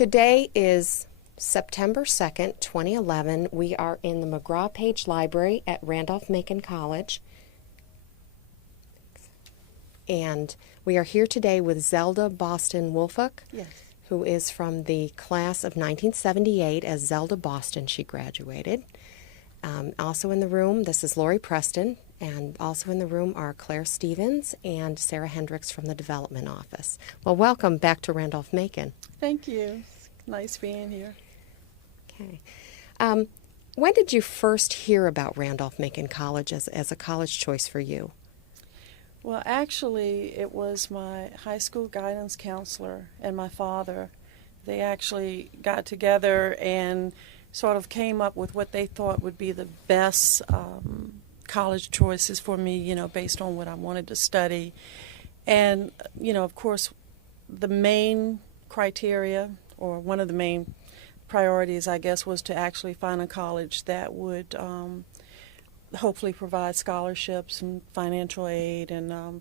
Today is September 2nd, 2011. We are in the McGraw-Page Library at Randolph-Macon College. And we are here today with Zelda Boston Woolfolk, Yes. who is from the class of 1978. As Zelda Boston, she graduated. Also in the room, this is Lori Preston, and also in the room are Claire Stevens and Sarah Hendricks from the Development Office. Well, welcome back to Randolph-Macon. Thank you. It's nice being here. Okay. When did you first hear about Randolph-Macon College as a college choice for you? Well, actually, it was my high school guidance counselor and my father. They actually got together and sort of came up with what they thought would be the best college choices for me, based on what I wanted to study. And, of course, the main criteria, or one of the main priorities, I guess, was to actually find a college that would hopefully provide scholarships and financial aid and,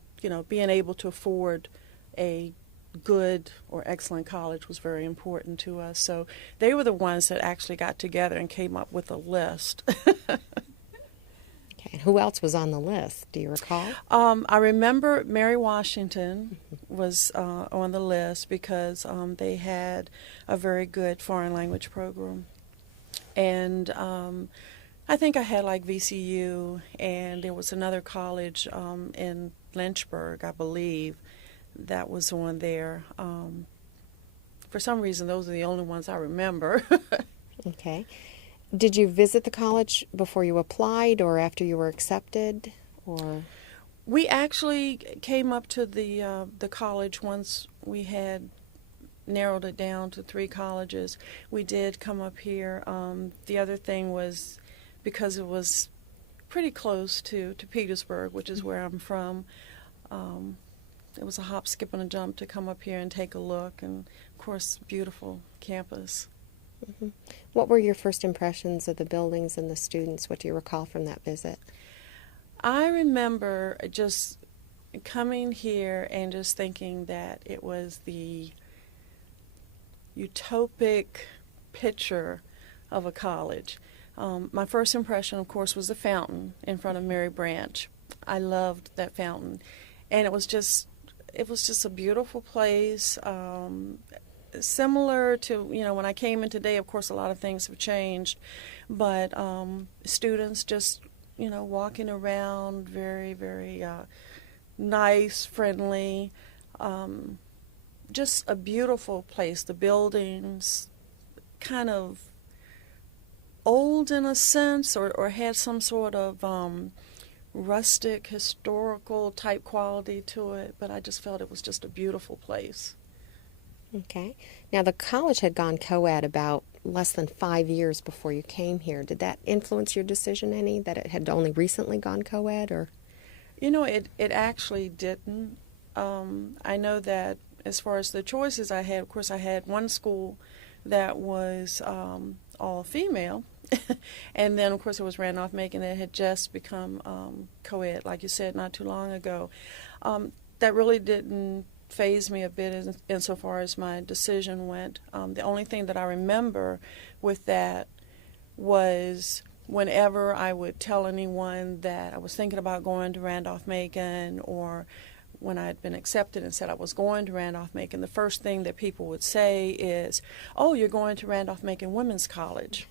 being able to afford a good or excellent college was very important to us. So they were the ones that actually got together and came up with a list. Okay. And who else was on the list? Do you recall? I remember Mary Washington was on the list because they had a very good foreign language program. And I think I had like VCU, and there was another college in Lynchburg, I believe, that was on there. For some reason, those are the only ones I remember. Okay. Did you visit the college before you applied or after you were accepted? Or We actually came up to the college once we had narrowed it down to 3 colleges. We did come up here. The other thing was because it was pretty close to Petersburg, which is where I'm from. It was a hop, skip, and a jump to come up here and take a look, and of course, beautiful campus. Mm-hmm. What were your first impressions of the buildings and the students? What do you recall from that visit? I remember just coming here and just thinking that it was the utopic picture of a college. My first impression, of course, was the fountain in front of Mary Branch. I loved that fountain, and it was just a beautiful place. Similar to, when I came in today, of course, a lot of things have changed, but students just, walking around, very, very nice, friendly, just a beautiful place. The buildings kind of old in a sense, or had some sort of rustic, historical type quality to it, but I just felt it was just a beautiful place. Okay. Now, the college had gone co-ed about less than 5 years before you came here. Did that influence your decision any, that it had only recently gone co-ed, or? It actually didn't. I know that as far as the choices I had, of course, I had one school that was all female, and then, of course, it was Randolph-Macon that had just become co-ed, like you said, not too long ago. That really didn't phase me a bit insofar as my decision went. The only thing that I remember with that was whenever I would tell anyone that I was thinking about going to Randolph-Macon, or when I had been accepted and said I was going to Randolph-Macon, the first thing that people would say is, "Oh, you're going to Randolph-Macon Women's College."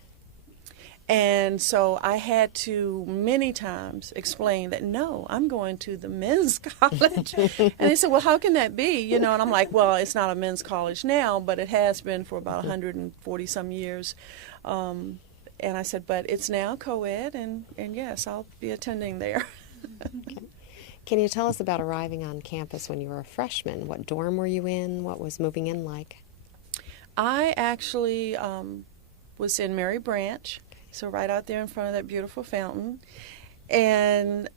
And so I had to many times explain that, no, I'm going to the men's college. And they said, well, how can that be? And I'm like, well, it's not a men's college now, but it has been for about 140 some years. And I said, but it's now co-ed, and yes, I'll be attending there. Can you tell us about arriving on campus when you were a freshman? What dorm were you in? What was moving in like? I actually was in Mary Branch. So right out there in front of that beautiful fountain. And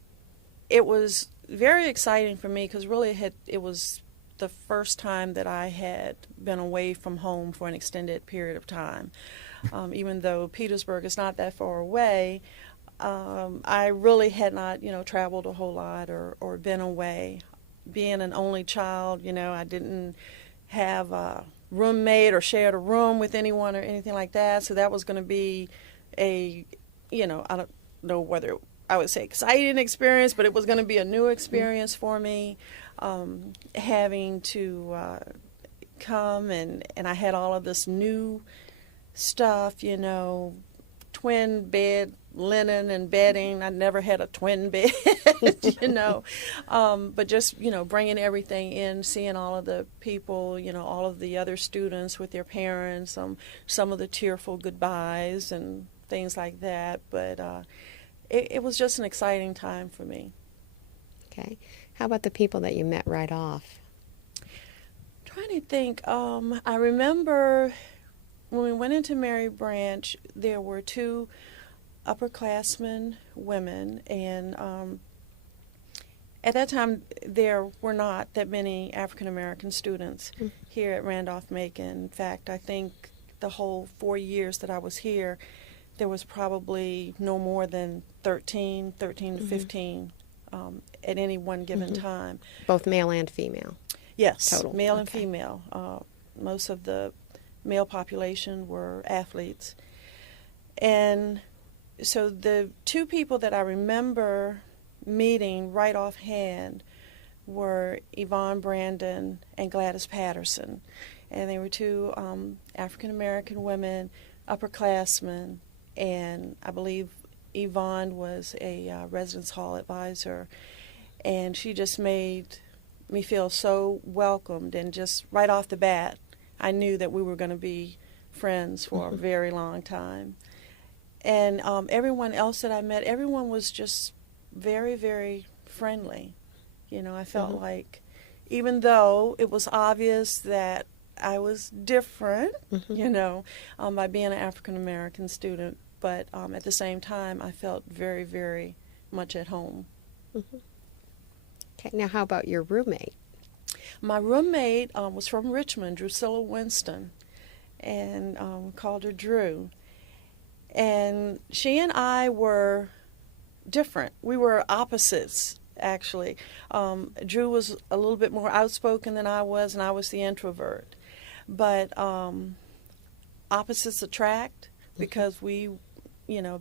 it was very exciting for me because really it was the first time that I had been away from home for an extended period of time. Even though Petersburg is not that far away, I really had not, traveled a whole lot or been away. Being an only child, I didn't have roommate or shared a room with anyone or anything like that. So that was going to be a, I don't know whether I would say exciting experience, but it was going to be a new experience for me, having to come and I had all of this new stuff, twin bed linen and bedding. I never had a twin bed, but just, bringing everything in, seeing all of the people, all of the other students with their parents, some of the tearful goodbyes and things like that. But it was just an exciting time for me. Okay. How about the people that you met right off? Trying to think. I remember when we went into Mary Branch, there were two upperclassmen women, and at that time there were not that many African American students here at Randolph-Macon. In fact, I think the whole 4 years that I was here, there was probably no more than 13 to 15 at any one given time. Both male and female? Yes, total. Male and female. Most of the male population were athletes. And so the two people that I remember meeting right offhand were Yvonne Brandon and Gladys Patterson. And they were two African-American women, upperclassmen, and I believe Yvonne was a residence hall advisor. And she just made me feel so welcomed, and just right off the bat, I knew that we were going to be friends for a very long time. And everyone else that I met, everyone was just very, very friendly. I felt like, even though it was obvious that I was different, by being an African-American student, but at the same time, I felt very, very much at home. Okay, now how about your roommate? My roommate was from Richmond, Drusilla Winston, and called her Drew. And she and I were different. We were opposites, actually. Drew was a little bit more outspoken than I was, and I was the introvert. But opposites attract, because we,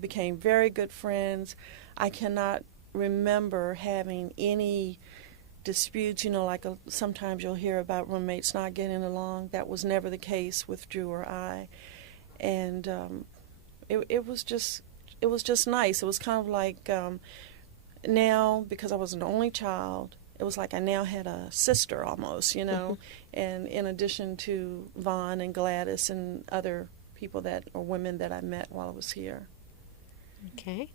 became very good friends. I cannot remember having any disputes, like sometimes you'll hear about roommates not getting along. That was never the case with Drew or I. And it was just nice. It was kind of like now, because I was an only child, it was like I now had a sister almost, and in addition to Vaughn and Gladys and other people or women that I met while I was here. Okay.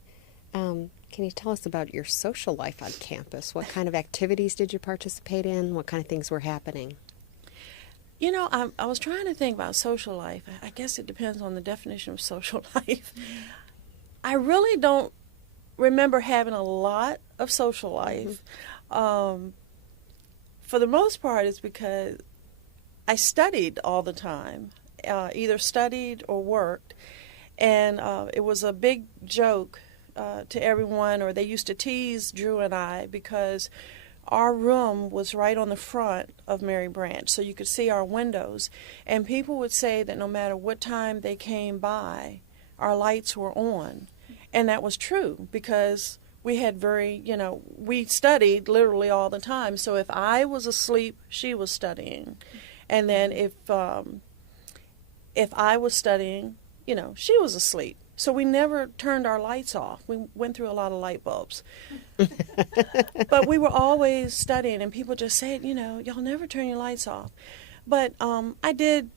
Can you tell us about your social life on campus? What kind of activities did you participate in? What kind of things were happening? I was trying to think about social life. I guess it depends on the definition of social life. I really don't remember having a lot of social life. For the most part, it's because I studied all the time, either studied or worked. And it was a big joke to everyone, or they used to tease Drew and I, because our room was right on the front of Mary Branch, so you could see our windows. And people would say that no matter what time they came by, our lights were on. And that was true, because we had we studied literally all the time. So if I was asleep, she was studying. And then if I was studying, she was asleep. So we never turned our lights off. We went through a lot of light bulbs. But we were always studying, and people just said, y'all never turn your lights off. But I did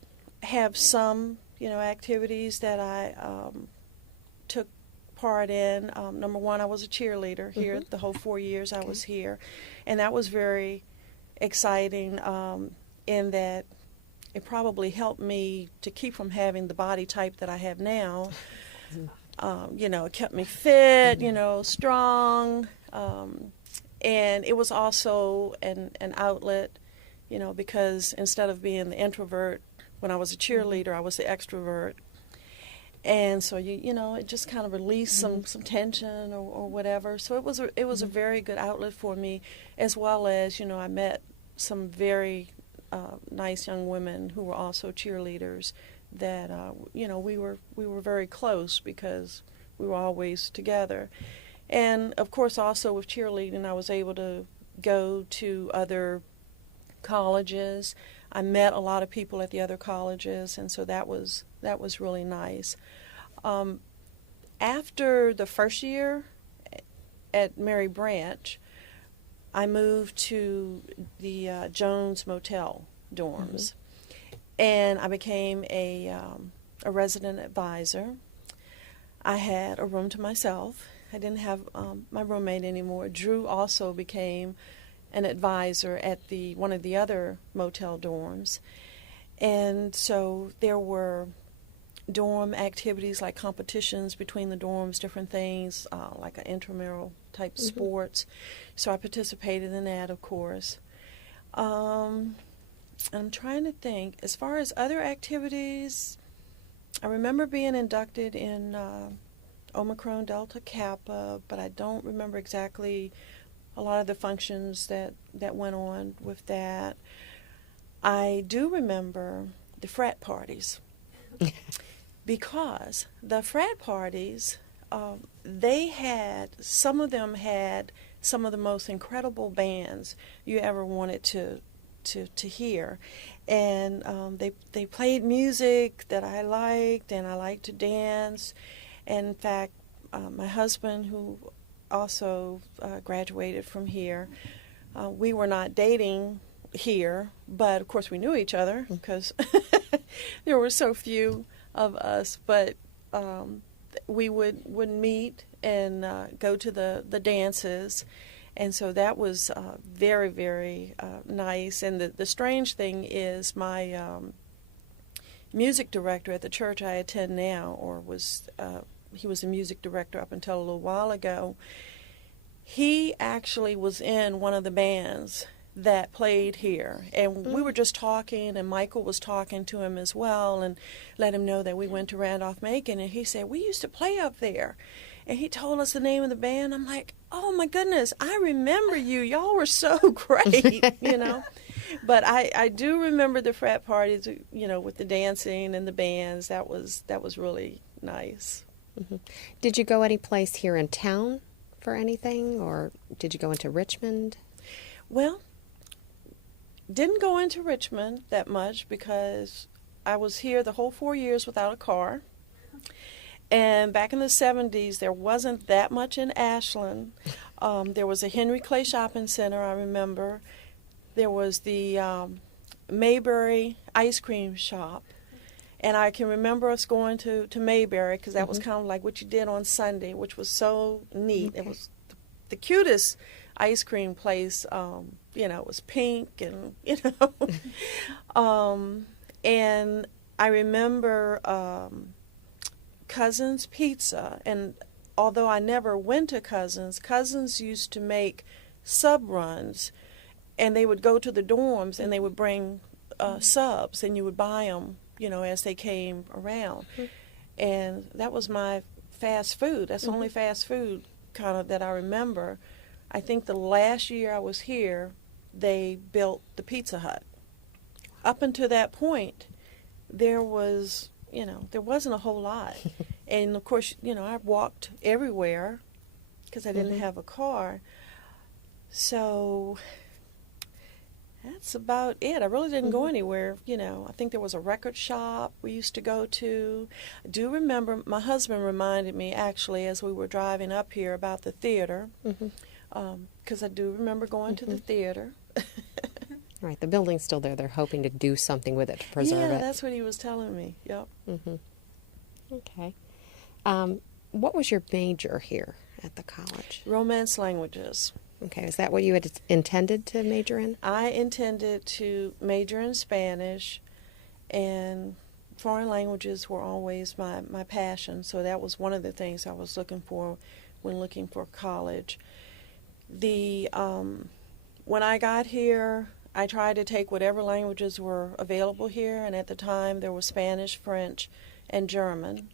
have some, activities that I took part in. Number one, I was a cheerleader here the whole 4 years I was here. And that was very exciting in that it probably helped me to keep from having the body type that I have now. It kept me fit, strong, and it was also an outlet, because instead of being the introvert when I was a cheerleader, I was the extrovert, and so it just kind of released some tension or whatever. So it was a very good outlet for me, as well as I met some very nice young women who were also cheerleaders that we were very close because we were always together. And of course, also with cheerleading, I was able to go to other colleges. I met a lot of people at the other colleges, and so that was really nice. After the first year at Mary Branch, I moved to the Jones Motel dorms, and I became a resident advisor. I had a room to myself. I didn't have my roommate anymore. Drew also became an advisor at one of the other motel dorms. And so there were dorm activities like competitions between the dorms, different things, like an intramural type sports. So I participated in that, of course. I'm trying to think. As far as other activities, I remember being inducted in Omicron Delta Kappa, but I don't remember exactly a lot of the functions that went on with that. I do remember the frat parties because the frat parties, some of them had some of the most incredible bands you ever wanted to hear. And they played music that I liked, and I liked to dance. And in fact, my husband, who also graduated from here, we were not dating here, but of course we knew each other because there were so few of us. But we would meet and go to the dances. And so that was very, very nice. And the strange thing is my music director at the church I attend now, he was a music director up until a little while ago. He actually was in one of the bands that played here. And we were just talking, and Michael was talking to him as well and let him know that we went to Randolph-Macon. And he said, we used to play up there. And he told us the name of the band. I'm like, oh, my goodness, I remember you. Y'all were so great, But I do remember the frat parties, with the dancing and the bands. That was really nice. Did you go any place here in town for anything, or did you go into Richmond? Well, didn't go into Richmond that much because I was here the whole 4 years without a car. And back in the 70s, there wasn't that much in Ashland. There was a Henry Clay Shopping Center, I remember. There was the Mayberry ice cream shop. And I can remember us going to Mayberry because that was kind of like what you did on Sunday, which was so neat. Okay. It was the cutest ice cream place. It was pink and, and I remember Cousins Pizza. And although I never went to Cousins used to make sub-runs. And they would go to the dorms and they would bring subs and you would buy them, as they came around. And that was my fast food. That's the only fast food kind of that I remember. I think the last year I was here, they built the Pizza Hut. Up until that point, there wasn't a whole lot. And of course, I walked everywhere because I didn't have a car. So that's about it. I really didn't go anywhere. I think there was a record shop we used to go to. I do remember my husband reminded me actually as we were driving up here about the theater because I do remember going to the theater. Right, the building's still there. They're hoping to do something with it to preserve it. Yeah, that's what he was telling me. Yep. Okay. What was your major here at the college? Romance languages. Okay, is that what you had intended to major in? I intended to major in Spanish, and foreign languages were always my passion, so that was one of the things I was looking for when looking for college. When I got here, I tried to take whatever languages were available here, and at the time there was Spanish, French, and German.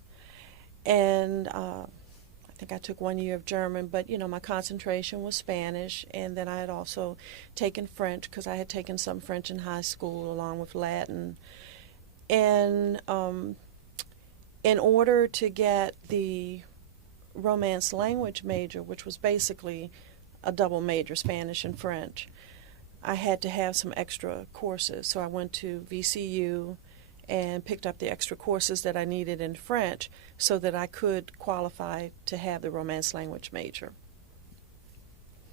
And I think I took 1 year of German, but my concentration was Spanish, and then I had also taken French because I had taken some French in high school along with Latin. And in order to get the Romance language major, which was basically a double major, Spanish and French, I had to have some extra courses. So I went to VCU and picked up the extra courses that I needed in French so that I could qualify to have the Romance language major.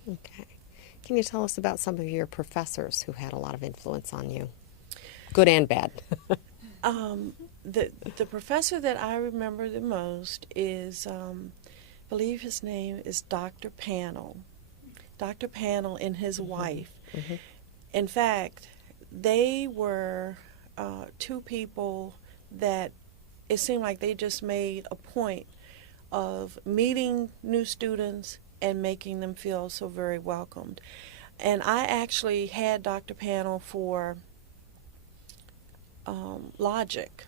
Okay. Can you tell us about some of your professors who had a lot of influence on you? Good and bad. The professor that I remember the most is, I believe his name is Dr. Panel. Dr. Panel and his wife. Mm-hmm. In fact, they were two people that it seemed like they just made a point of meeting new students and making them feel so very welcomed. And I actually had Dr. Panel for logic.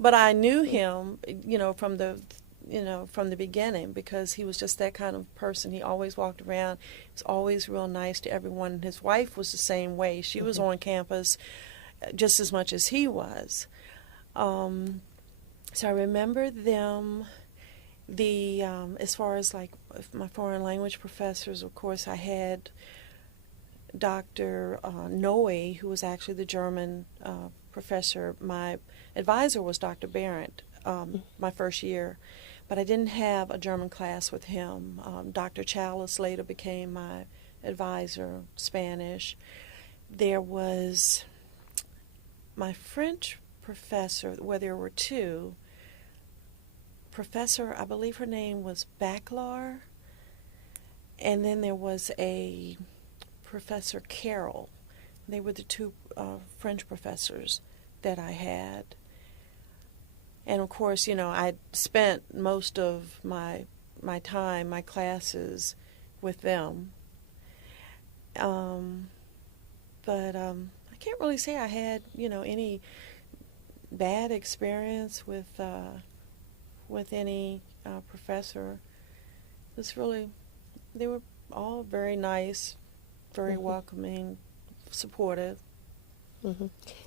But I knew him, from the beginning, because he was just that kind of person. He always walked around. He was always real nice to everyone. His wife was the same way. She was on campus just as much as he was. So I remember them. As far as like my foreign language professors, of course, I had Dr. Noe, who was actually the German professor. My advisor was Dr. Barrett my first year, but I didn't have a German class with him. Dr. Chalice later became my advisor, Spanish. There was my French professor, where there were two. Professor, I believe her name was Baclar, and then there was a Professor Carroll. They were the two French professors that I had. And of course, I spent most of my time, my classes, with them. But I can't really say I had, any bad experience with any professor. It's really, they were all very nice, very welcoming, supportive. Mm-hmm.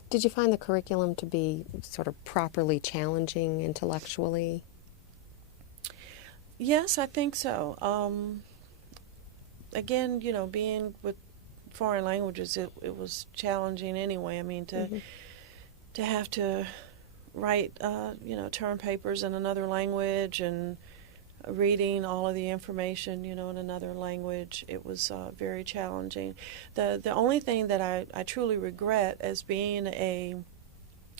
Did you find the curriculum to be sort of properly challenging intellectually? Yes, I think so. Again, being with foreign languages, it was challenging anyway. I mean, to have to write, term papers in another language and reading all of the information, in another language, it was very challenging. The only thing that I truly regret as being a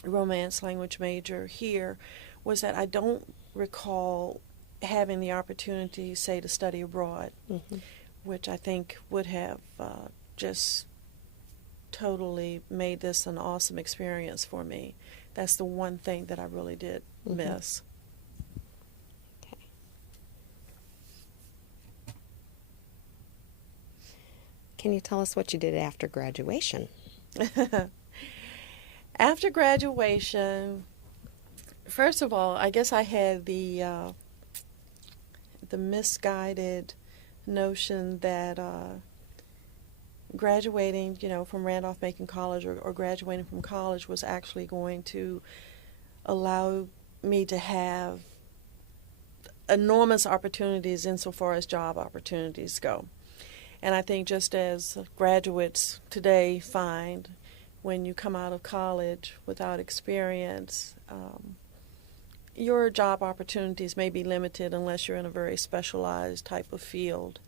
Romance language major here was that I don't recall having the opportunity, say, to study abroad, which I think would have just totally made this an awesome experience for me. That's the one thing that I really did miss. Okay. Can you tell us what you did after graduation? After graduation, first of all, I guess I had the misguided notion that graduating, from Randolph-Macon College or graduating from college was actually going to allow me to have enormous opportunities insofar as job opportunities go. And I think just as graduates today find, when you come out of college without experience, your job opportunities may be limited unless you're in a very specialized type of field.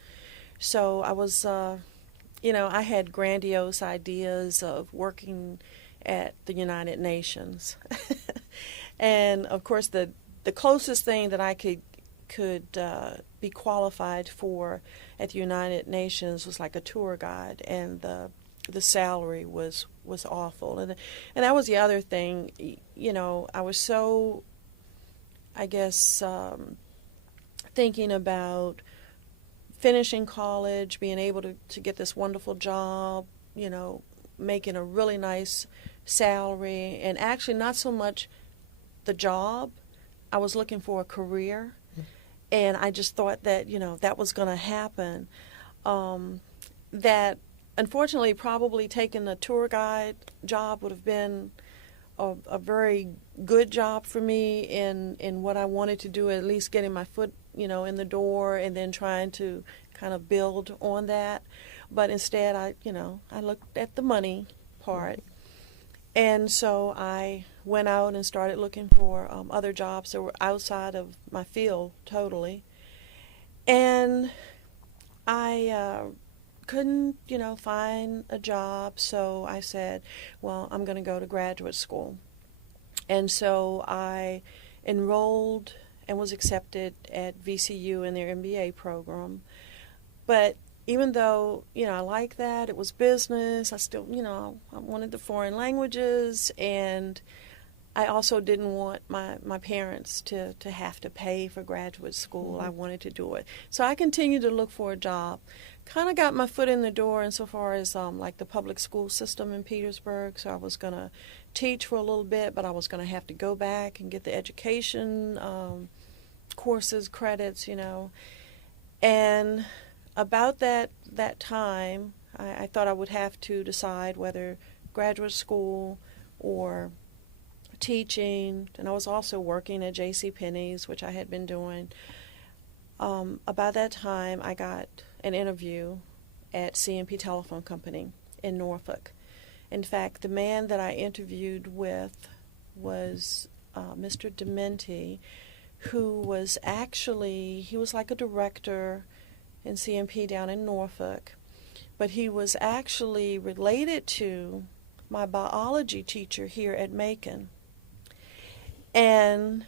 So I was, I had grandiose ideas of working at the United Nations. And of course, the closest thing that I could be qualified for at the United Nations was like a tour guide, and the salary was awful. And that was the other thing. I was so, I guess, thinking about finishing college, being able to get this wonderful job, making a really nice salary, and actually not so much the job. I was looking for a career. and I just thought that, that was going to happen. That unfortunately, probably taking a tour guide job would have been a very good job for me in what I wanted to do, at least getting my foot, in the door, and then trying to kind of build on that. But instead, I looked at the money part. And so I went out and started looking for other jobs that were outside of my field totally. And I couldn't, find a job, so I said, well, I'm going to go to graduate school. And so I enrolled and was accepted at VCU in their MBA program. But even though, I liked that, it was business, I still, I wanted the foreign languages, and I also didn't want my parents to have to pay for graduate school. I wanted to do it. So I continued to look for a job. Kind of got my foot in the door insofar as like the public school system in Petersburg. So I was going to teach for a little bit, but I was going to have to go back and get the education courses, credits, And about that time, I thought I would have to decide whether graduate school or teaching, and I was also working at JCPenney's, which I had been doing. About that time, I got an interview at C&P Telephone Company in Norfolk. In fact, the man that I interviewed with was Mr. Dementi, who was actually, he was like a director in C&P down in Norfolk, but he was actually related to my biology teacher here at Macon. And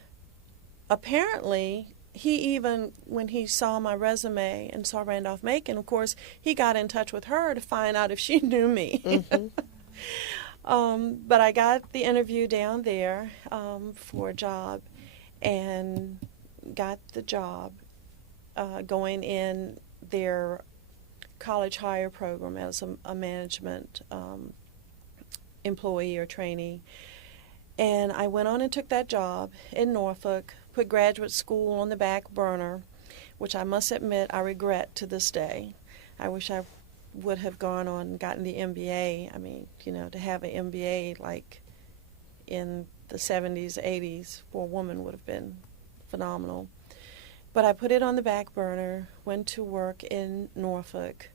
apparently, he even, when he saw my resume and saw Randolph-Macon, of course, he got in touch with her to find out if she knew me. But I got the interview down there for a job and got the job going in their college hire program as a management employee or trainee. And I went on and took that job in Norfolk, put graduate school on the back burner, which I must admit I regret to this day. I wish I would have gone on and gotten the MBA. I mean, to have an MBA like in the 70s, 80s for a woman would have been phenomenal. But I put it on the back burner, went to work in Norfolk,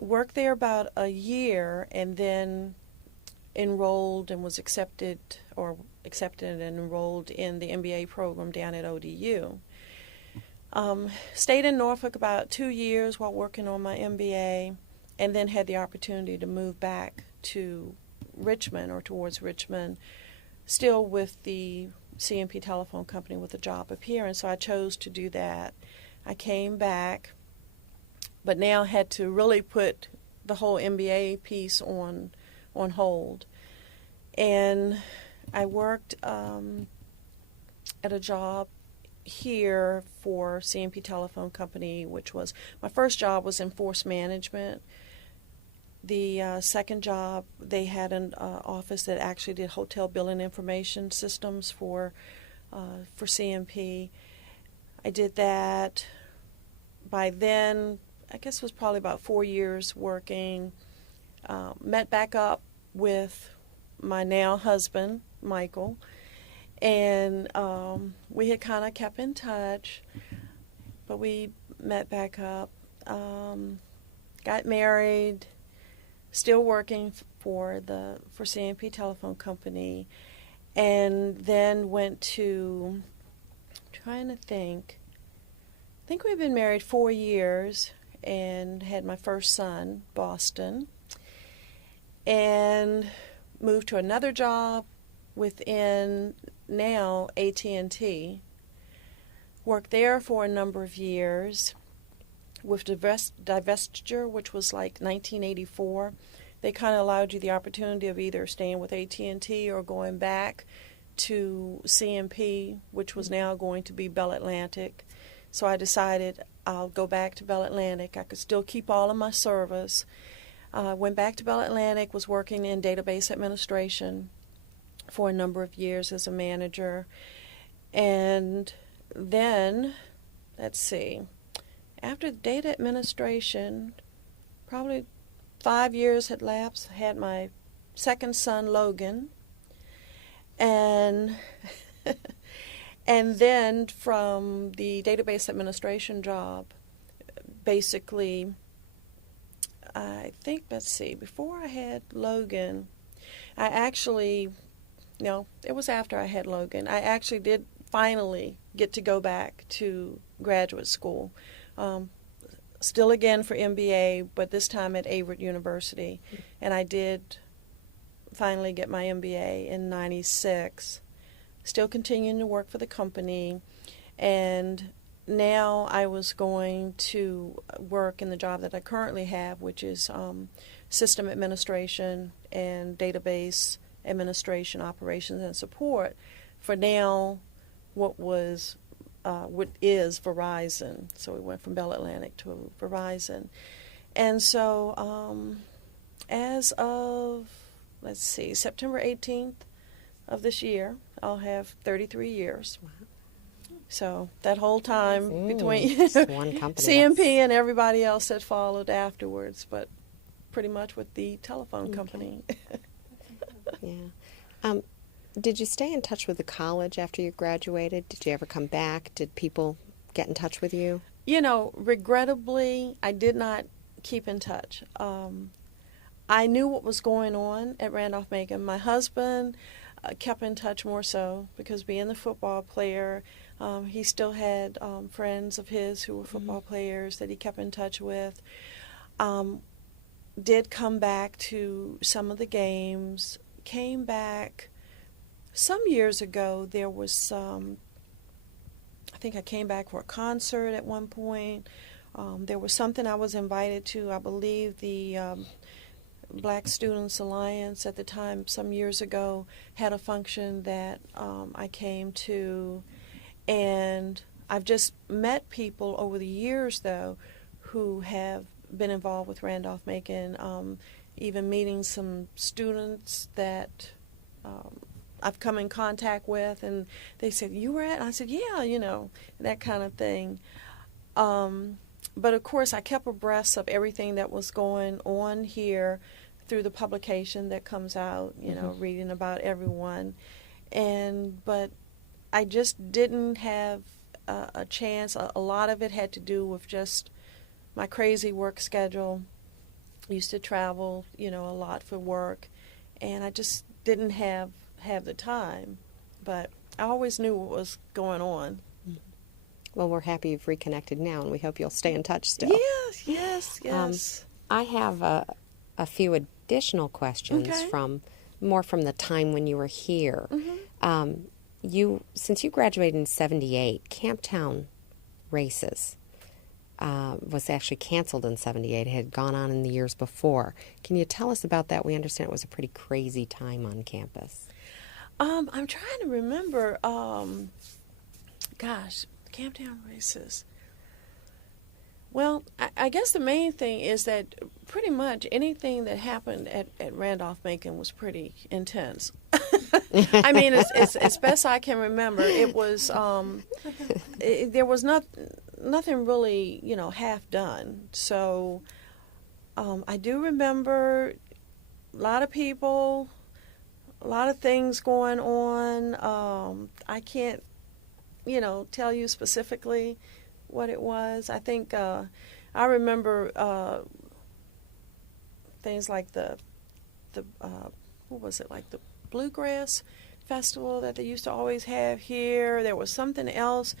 worked there about a year, and then enrolled and was accepted and enrolled in the MBA program down at ODU. Stayed in Norfolk about 2 years while working on my MBA, and then had the opportunity to move back to Richmond or towards Richmond, still with the C&P Telephone Company with a job appearance. So I chose to do that. I came back, but now had to really put the whole MBA piece on hold. And I worked at a job here for C&P Telephone Company, which was, my first job was in force management. The second job, they had an office that actually did hotel billing information systems for C&P. I did that. By then, I guess it was probably about 4 years working. Met back up with my now husband, Michael, and we had kind of kept in touch, but we met back up, got married, still working for C&P Telephone Company, and then went to, trying to think, I think we've been married 4 years and had my first son, Boston, and moved to another job within now AT&T. Worked there for a number of years with divestiture, which was like 1984. They kind of allowed you the opportunity of either staying with AT&T or going back to C&P, which was now going to be Bell Atlantic. So I decided I'll go back to Bell Atlantic. I could still keep all of my service. Went back to Bell Atlantic, was working in database administration for a number of years as a manager. And then let's see, after data administration, probably 5 years had lapsed. I had my second son, Logan, and and then from the database administration job, basically, I think, let's see, before I had Logan, I actually, no, it was after I had Logan, I actually did finally get to go back to graduate school. Still again for MBA, but this time at Averett University. And I did finally get my MBA in '96. Still continuing to work for the company. And now I was going to work in the job that I currently have, which is system administration and database administration, operations, and support for now what is Verizon. So we went from Bell Atlantic to Verizon. And so as of, let's see, September 18th of this year, I'll have 33 years. Wow. So that whole time between one company, CMP and everybody else that followed afterwards, but pretty much with the telephone company. Yeah. Did you stay in touch with the college after you graduated? Did you ever come back? Did people get in touch with you? You know, regrettably, I did not keep in touch. I knew what was going on at Randolph-Macon. My husband kept in touch more so because being the football player, he still had friends of his who were football players that he kept in touch with. Did come back to some of the games, came back. Some years ago, there was, I think I came back for a concert at one point. There was something I was invited to, I believe the Black Students Alliance at the time, some years ago, had a function that I came to. And I've just met people over the years, though, who have been involved with Randolph-Macon, even meeting some students that I've come in contact with, and they said, "You were at?" And I said, "Yeah, you know," that kind of thing. But of course, I kept abreast of everything that was going on here through the publication that comes out, you know, reading about everyone. But I just didn't have a chance. A lot of it had to do with just my crazy work schedule. Used to travel, you know, a lot for work, and I just didn't have the time. But I always knew what was going on. Well, we're happy you've reconnected now, and we hope you'll stay in touch still. Yes. I have a few additional questions from the time when you were here. Since you graduated in '78, Camptown races was actually canceled in '78. It had gone on in the years before. Can you tell us about that? We understand it was a pretty crazy time on campus. I'm trying to remember. Camptown races. Well, I guess the main thing is that pretty much anything that happened at Randolph-Macon was pretty intense. I mean, as best I can remember, it was there was nothing really, you know, half done. So I do remember a lot of people, a lot of things going on. I can't, you know, tell you specifically what it was. I think I remember things like the what was it, like the Bluegrass Festival that they used to always have here. There was something else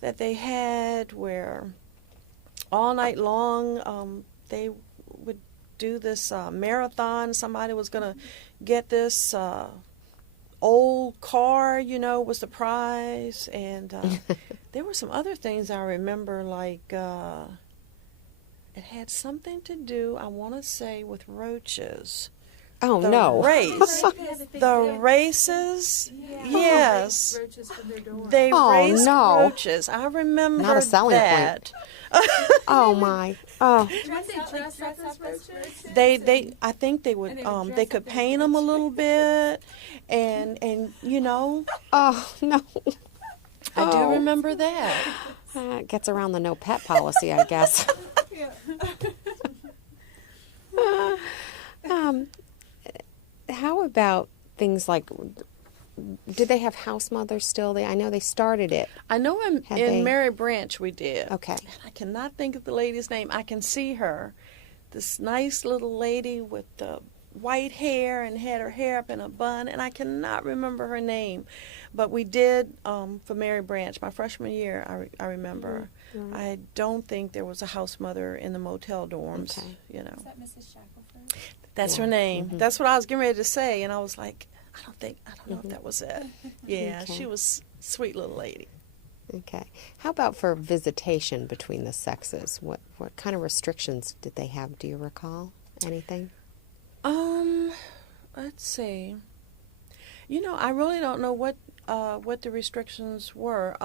that they had where all night long they would do this marathon. Somebody was going to get this old car, you know, was the prize. And there were some other things I remember, like it had something to do, I want to say, with roaches. Oh, the no. Race. The races. Yeah. Yes. Roaches for their door. They raised no. roaches. I remember Not a selling that. Oh, my. Oh. Weren't they dressed up as roaches? They I think they would And they would they dress could up as paint them a little bit, and you know, Oh, no. I Oh. do remember that. It gets around the no pet policy, I guess. Yeah. How about things like, did they have house mothers still? I know they started it. I know in Had they- Mary Branch we did. Okay. I cannot think of the lady's name. I can see her. This nice little lady with the white hair and had her hair up in a bun, and I cannot remember her name. But we did for Mary Branch, my freshman year, I remember. Mm-hmm. I don't think there was a house mother in the motel dorms, Okay. you know. Is that Mrs. Shackelford? That's Yeah. her name. Mhm. That's what I was getting ready to say, and I was like, I don't know Mhm. if that was it. Yeah, Okay. she was a sweet little lady. Okay. How about for visitation between the sexes? What kind of restrictions did they have? Do you recall anything? Let's see. You know, I really don't know what the restrictions were.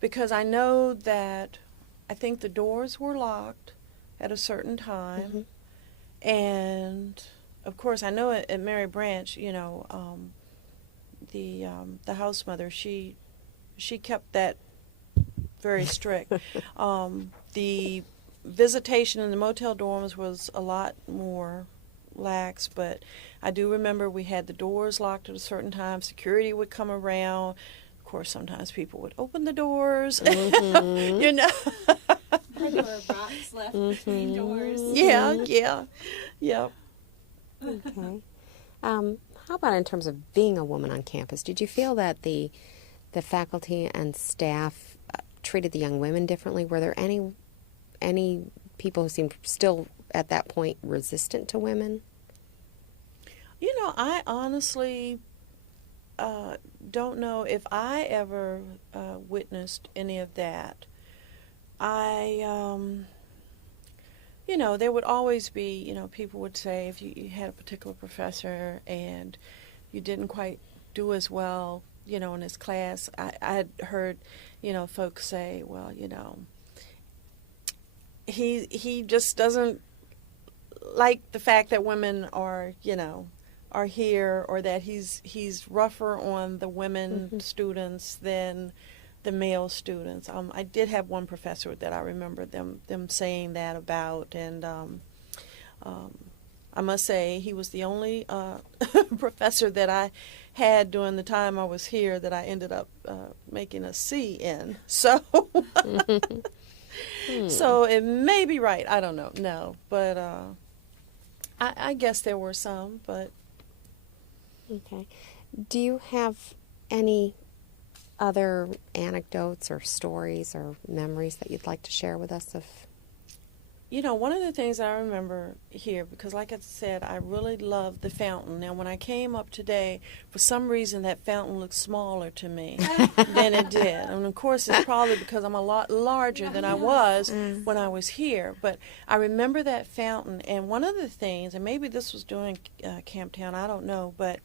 Because I know that I think the doors were locked at a certain time, and of course I know at Mary Branch, you know, the house mother she kept that very strict. The visitation in the motel dorms was a lot more lax, but I do remember we had the doors locked at a certain time. Security would come around. Of course, sometimes people would open the doors. You know. Or there were rocks left between doors. Yeah. Okay. How about in terms of being a woman on campus? Did you feel that the faculty and staff treated the young women differently? Were there any people who seemed still at that point resistant to women? You know, I honestly don't know if I ever witnessed any of that. You know, there would always be, you know, people would say if you had a particular professor and you didn't quite do as well, you know, in his class, I had heard, you know, folks say, well, you know, he just doesn't like the fact that women are, you know, are here, or that he's rougher on the women students than the male students. I did have one professor that I remember them saying that about, and I must say he was the only professor that I had during the time I was here that I ended up making a C in. So, so it may be right. I don't know. No, but I guess there were some, but. Okay. Do you have any other anecdotes or stories or memories that you'd like to share with us of? You know, one of the things I remember here, because like I said, I really love the fountain. Now, when I came up today, for some reason that fountain looked smaller to me than it did. And of course, it's probably because I'm a lot larger than I was when I was here. But I remember that fountain, and one of the things, and maybe this was during Camptown, I don't know, but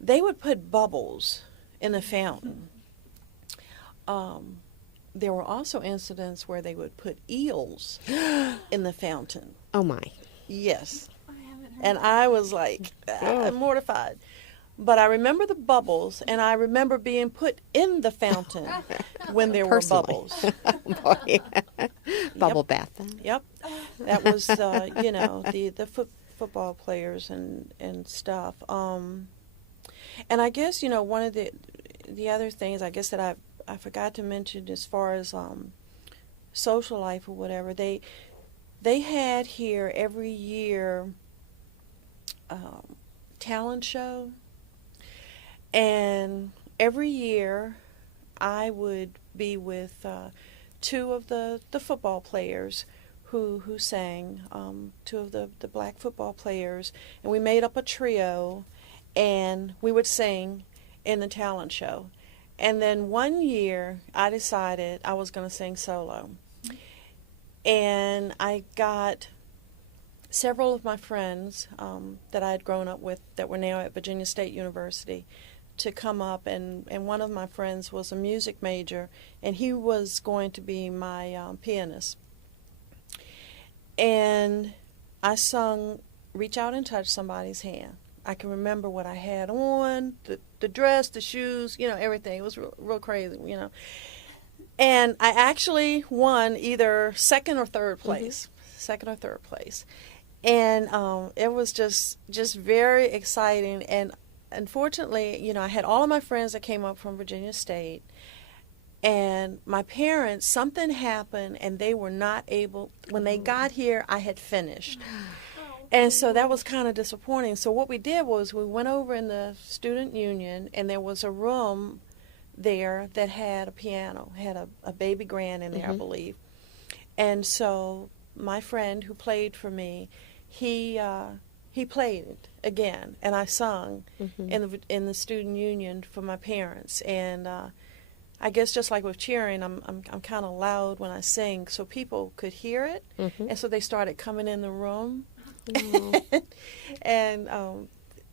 they would put bubbles in the fountain. There were also incidents where they would put eels in the fountain. Oh, my. Yes. I haven't heard And that. I was like, mortified. But I remember the bubbles, and I remember being put in the fountain when there were Personally. bubbles. Boy. Bubble bath then. Yep. That was, you know, the football players and stuff. And I guess, you know, one of the other things I guess that I forgot to mention as far as social life or whatever, they had here every year talent show, and every year I would be with two of the football players who sang, two of the black football players, and we made up a trio, and we would sing in the talent show. And then one year, I decided I was going to sing solo. And I got several of my friends that I had grown up with that were now at Virginia State University to come up. And one of my friends was a music major, and he was going to be my pianist. And I sung Reach Out and Touch Somebody's Hand. I can remember what I had on, the dress, the shoes, you know, everything. It was real crazy, you know. And I actually won either second or third place. Second or third place. And it was just very exciting. And unfortunately, you know, I had all of my friends that came up from Virginia State. And my parents, something happened, and they were not able, when they got here, I had finished. And so that was kind of disappointing. So what we did was we went over in the student union, and there was a room there that had a piano, had a baby grand in there, I believe. And so my friend who played for me, he played it again, and I sung in the student union for my parents. And I guess just like with cheering, I'm kind of loud when I sing, so people could hear it, and so they started coming in the room. And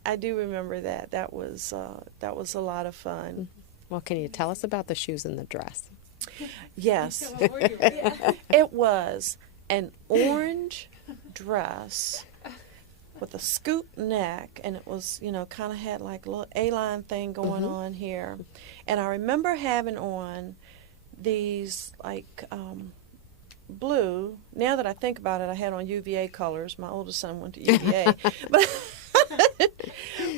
I do remember that. That was a lot of fun. Well, can you tell us about the shoes and the dress? Yes, What were you wearing? it was an orange dress with a scoop neck, and it was, you know, kind of had like a little A-line thing going on here. And I remember having on these like blue, now that I think about it, I had on UVA colors. My oldest son went to UVA.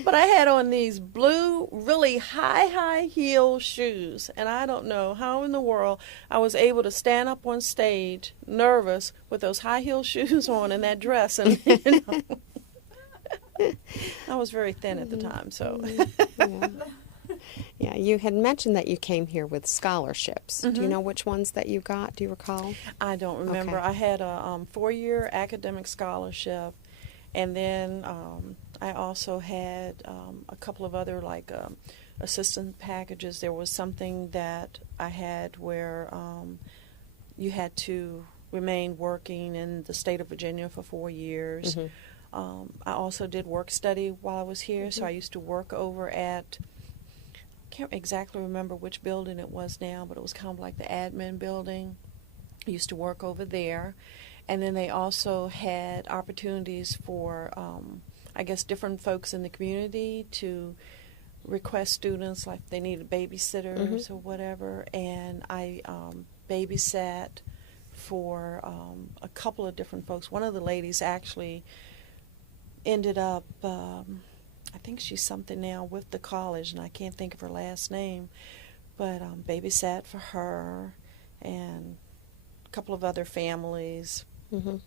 But I had on these blue, really high heel shoes, and I don't know how in the world I was able to stand up on stage nervous with those high heel shoes on and that dress. And you know, I was very thin at the time, so. Yeah, you had mentioned that you came here with scholarships. Do you know which ones that you got? Do you recall? I don't remember. Okay. I had a 4-year academic scholarship, and then I also had a couple of other like assistant packages. There was something that I had where you had to remain working in the state of Virginia for 4 years. I also did work study while I was here, so I used to work over at, I can't exactly remember which building it was now, but it was kind of like the admin building. I used to work over there. And then they also had opportunities for, I guess, different folks in the community to request students, like they needed babysitters or whatever. And I babysat for a couple of different folks. One of the ladies actually ended up, I think she's something now with the college, and I can't think of her last name, but babysat for her and a couple of other families. What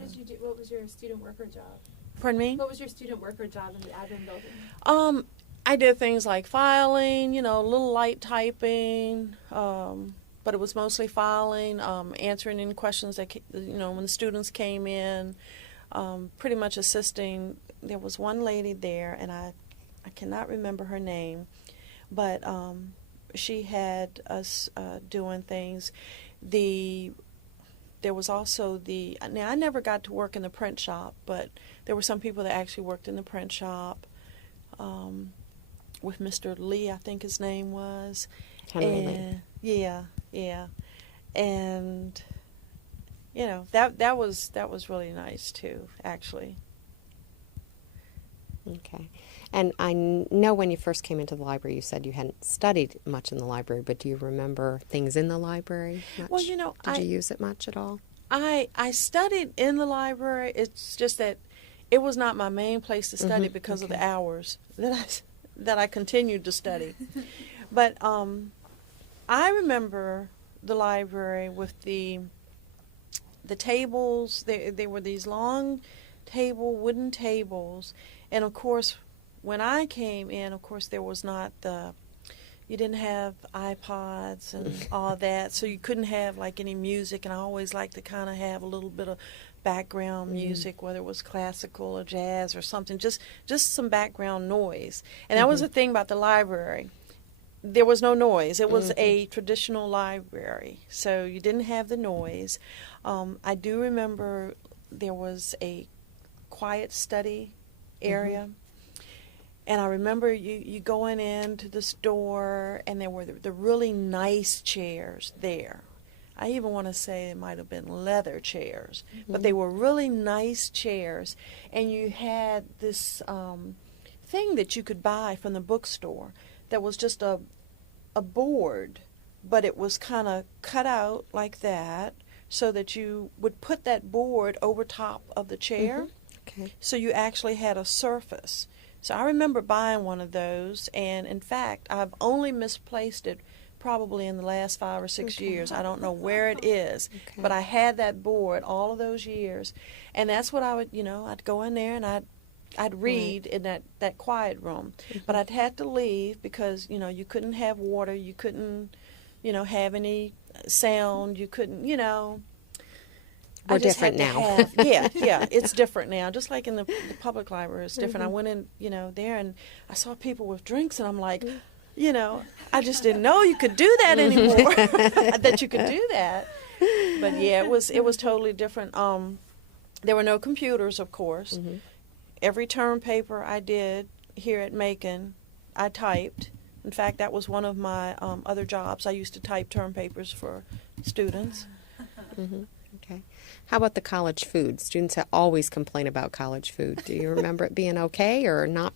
did you do? What was your student worker job? Pardon me? What was your student worker job in the admin building? I did things like filing, you know, a little light typing, but it was mostly filing, answering any questions that, you know, when the students came in, pretty much assisting. There was one lady there, and I cannot remember her name, but she had us doing things. There was also now I never got to work in the print shop, but there were some people that actually worked in the print shop with Mr. Lee, I think his name was. Henry Lee. Yeah. And, you know, that was really nice too, actually. Okay. And I know when you first came into the library, you said you hadn't studied much in the library, but do you remember things in the library much? Well, you know, Did you use it much at all? I studied in the library. It's just that it was not my main place to study because of the hours that I continued to study. But I remember the library with the tables. They were these long wooden tables, and of course, when I came in, of course, there was not you didn't have iPods and all that, so you couldn't have like any music, and I always liked to kind of have a little bit of background music, whether it was classical or jazz or something, just some background noise. And that was the thing about the library. There was no noise. It was a traditional library, so you didn't have the noise. I do remember there was a quiet study area. And I remember you going into the store, and there were the really nice chairs there. I even want to say it might have been leather chairs, but they were really nice chairs. And you had this thing that you could buy from the bookstore that was just a board but it was kind of cut out like that so that you would put that board over top of the chair. Okay. So you actually had a surface. So I remember buying one of those, and in fact, I've only misplaced it probably in the last 5 or 6 years. I don't know where it is, Okay. but I had that board all of those years, and that's what I would, I'd go in there and I'd read in that quiet room, but I'd have to leave because, you couldn't have water, you couldn't, have any sound, you couldn't, We're I just different had to now. yeah, it's different now. Just like in the public library, it's different. I went in, there, and I saw people with drinks, and I'm like, I just didn't know you could do that anymore. That you could do that. But yeah, it was totally different. There were no computers, of course. Every term paper I did here at Macon, I typed. In fact, that was one of my other jobs. I used to type term papers for students. Okay. How about the college food? Students always complain about college food. Do you remember it being okay or not?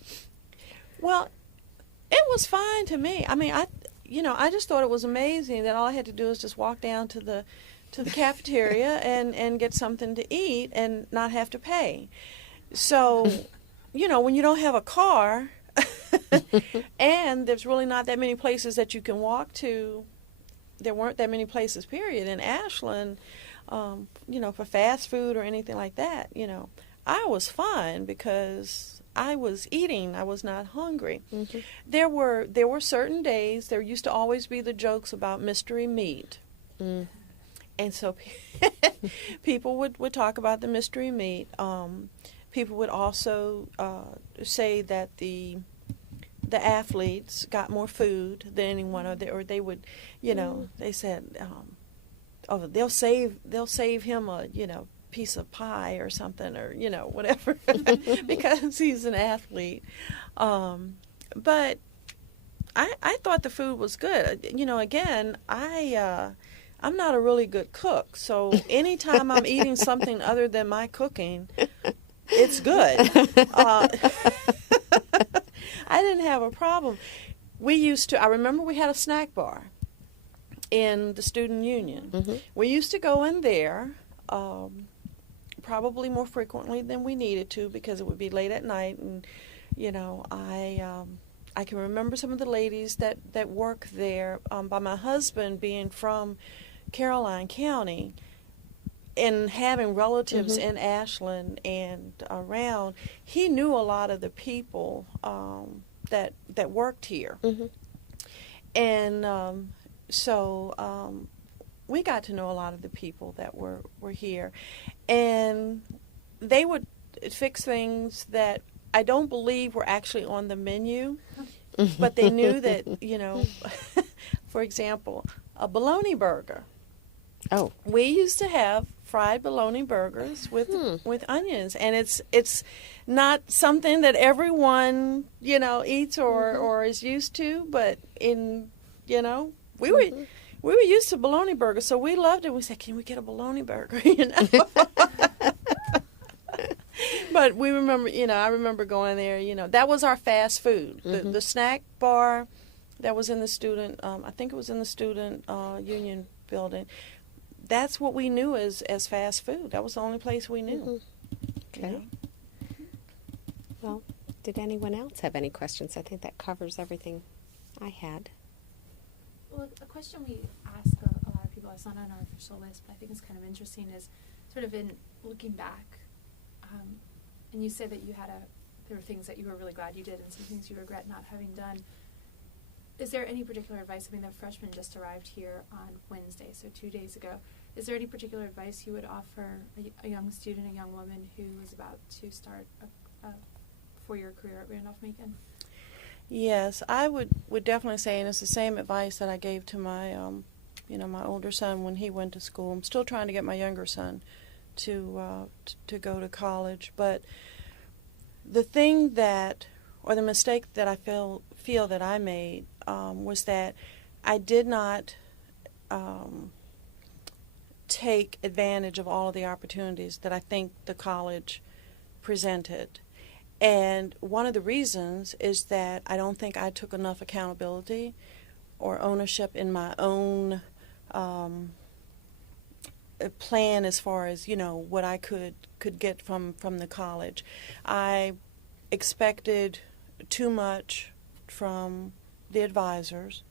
Well, it was fine to me. I mean, I just thought it was amazing that all I had to do was just walk down to the cafeteria and get something to eat and not have to pay. So, when you don't have a car and there's really not that many places that you can walk to, there weren't that many places, period, in Ashland, for fast food or anything like that, I was fine because I was eating. I was not hungry. There were certain days, there used to always be the jokes about mystery meat. And so people would talk about the mystery meat. People would also say that the athletes got more food than anyone, or they would, they said, they'll save him a piece of pie or something, or whatever, because he's an athlete. But I thought the food was good. Again, I'm not a really good cook, so anytime I'm eating something other than my cooking, it's good. I didn't have a problem. I remember we had a snack bar in the student union. We used to go in there probably more frequently than we needed to because it would be late at night, and I can remember some of the ladies that work there. By my husband being from Caroline County and having relatives in Ashland and around, he knew a lot of the people that worked here. And so we got to know a lot of the people that were here. And they would fix things that I don't believe were actually on the menu, but they knew that, for example, a bologna burger. Oh. We used to have fried bologna burgers with onions, and it's not something that everyone eats or is used to, but we were used to bologna burgers, so we loved it. We said, "Can we get a bologna burger?" But we remember, I remember going there. That was our fast food. The snack bar that was in the student, I think it was in the student union building. That's what we knew as fast food. That was the only place we knew. Okay. Well, did anyone else have any questions? I think that covers everything I had. Well, a question we ask a lot of people, it's not on our official list, but I think it's kind of interesting, is sort of in looking back, and you said that there were things that you were really glad you did and some things you regret not having done. Is there any particular advice? I mean, the freshman just arrived here on Wednesday, so 2 days ago. Is there any particular advice you would offer a young student, a young woman who is about to start a four-year career at Randolph-Macon? Yes, I would definitely say, and it's the same advice that I gave to my, my older son when he went to school. I'm still trying to get my younger son to go to college, but the thing or the mistake that I feel that I made was that I did not take advantage of all of the opportunities that I think the college presented. And one of the reasons is that I don't think I took enough accountability or ownership in my own plan as far as, you know, what I could get from the college. I expected too much from the advisors.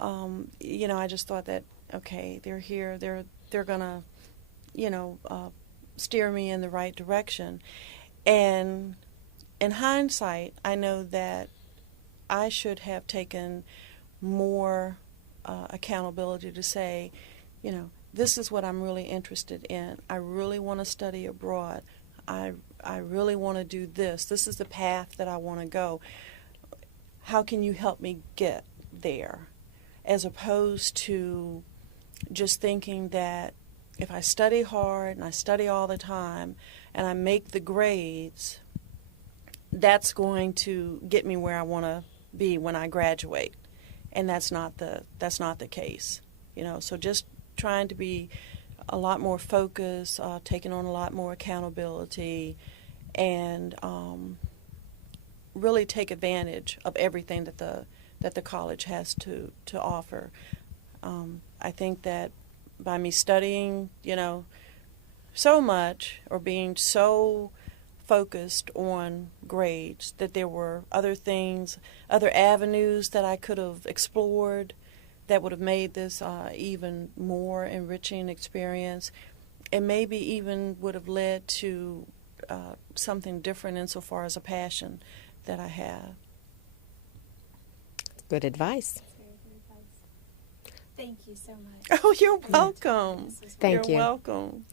You know, I just thought that, okay, they're here, they're gonna, you know, steer me in the right direction. And in hindsight, I know that I should have taken more accountability to say, you know, this is what I'm really interested in. I really want to study abroad. I really want to do this. This is the path that I want to go. How can you help me get there? As opposed to just thinking that if I study hard and I study all the time and I make the grades, that's going to get me where I want to be when I graduate. And that's not the case. You know, so just trying to be a lot more focused, taking on a lot more accountability, and really take advantage of everything that the college has to offer. I think that by me studying, you know, so much, or being so focused on grades, that there were other things, other avenues that I could have explored that would have made this even more enriching experience, and maybe even would have led to something different insofar as a passion that I have. Good advice. That's very good advice. Thank you so much. Oh, you're welcome. Thank you. You're welcome.